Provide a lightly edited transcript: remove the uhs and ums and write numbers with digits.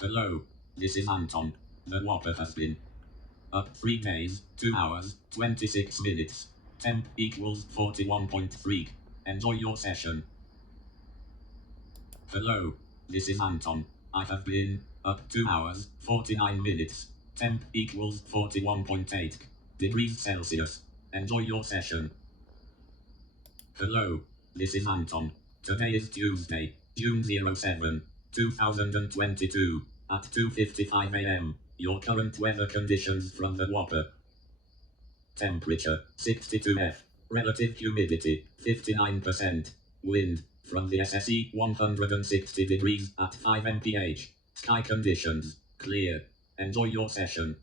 Hello, this is Anton. The Whopper has been up 3 days, 2 hours, 26 minutes. Temp equals 41.3. Enjoy your session. Hello, this is Anton. I have been up 2 hours, 49 minutes. Temp equals 41.8 degrees Celsius. Enjoy your session. Hello, this is Anton. Today is Tuesday, June 07, 2022, at 2:55 a.m. Your current weather conditions from the Whopper. Temperature, 62 F. Relative humidity, 59%. Wind, from the SSE, 160 degrees at 5 mph. Sky conditions, clear. Enjoy your session.